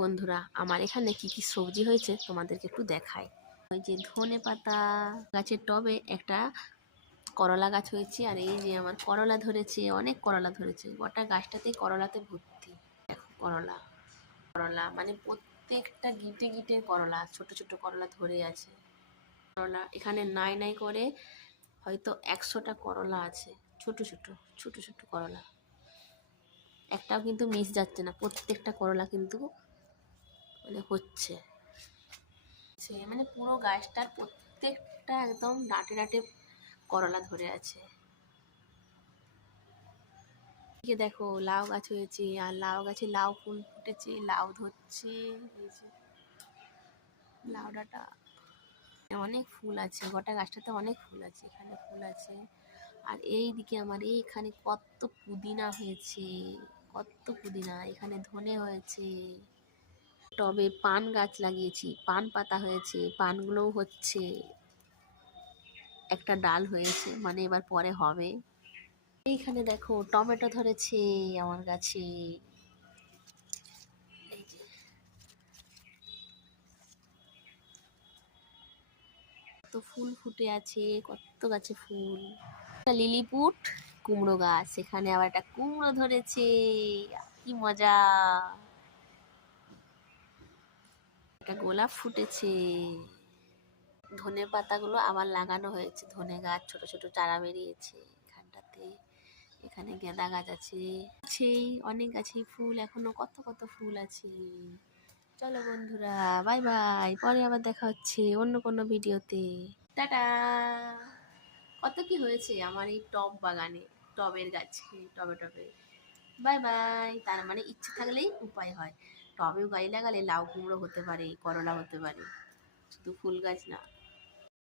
বন্ধুরা, আমার এখানে কি কি সবজি হয়েছে তোমাদেরকে একটু দেখাই। ওই যে ধনে পাতা গাছের টবে একটা করলা গাছ হয়েছে, আর এই যে আমার করলা ধরেছে, অনেক করলা ধরেছে, গোটা গাছটাতে করলাতে ভর্তি। দেখো করলা, করলা মানে প্রত্যেকটা গিটে গিটে করলা, ছোট ছোট করলা ধরে আছে। করলা এখানে নাই নাই করে হয়তো 100টা করলা আছে, ছোট ছোট ছোট ছোট করলা। একটাও কিন্তু মিস যাচ্ছে না, প্রত্যেকটা করলা কিন্তু মানে হচ্ছে। মানে পুরো গাছটার প্রত্যেকটা একদম ডাঁটে ডাঁটে করলা ধরে আছে। এদিকে দেখো লাউ গাছ হয়েছে, আর লাউ গাছে লাউ ফুল ফুটেছে, লাউ ধরছে। এই যে লাউ ডাঁটা, অনেক ফুল আছে, গোটা গাছটাতে অনেক ফুল আছে, এখানে ফুল আছে। আর এইদিকে আমার এইখানে কত পুদিনা হয়েছে, কত পুদিনা, এখানে ধনে হয়েছে। টবে পান গাছ লাগিয়েছি, পান পাতা হয়েছে, পানগুলোও হচ্ছে। একটা ডাল হয়েছে, মানে এবার পরে হবে। এইখানে দেখো টমেটো ধরেছে আমার গাছে, এই যে কত ফুল ফুটে আছে, কত গাছে ফুল। একটা লিলিপুট কুমড়ো গাছ, সেখানে আবার একটা কুমড়ো ধরেছে, কি মজা। একটা গোলাপ ফুটেছে। ধনে পাতাগুলো আবার লাগানো হয়েছে, ধনে গাছ ছোট ছোট চারা বেরিয়েছে এখানটাতে। এখানে গাঁদা গাছ আছে, সেই অনেক গাছে ফুল, এখনো কত কত ফুল আছে। চলো বন্ধুরা, বাই বাই, পরে আবার দেখা হচ্ছে অন্য কোনো ভিডিওতে। টাটা। কত কি হয়েছে আমার এই টব বাগানে, টবের গাছে, টবে টবে। Bye bye. তার মানে ইচ্ছে থাকলেই উপায় হয়, টবেও গাছ লাগালে লাউ কুমড়ো হতে পারে, করলা হতে পারে, শুধু ফুল গাছ না।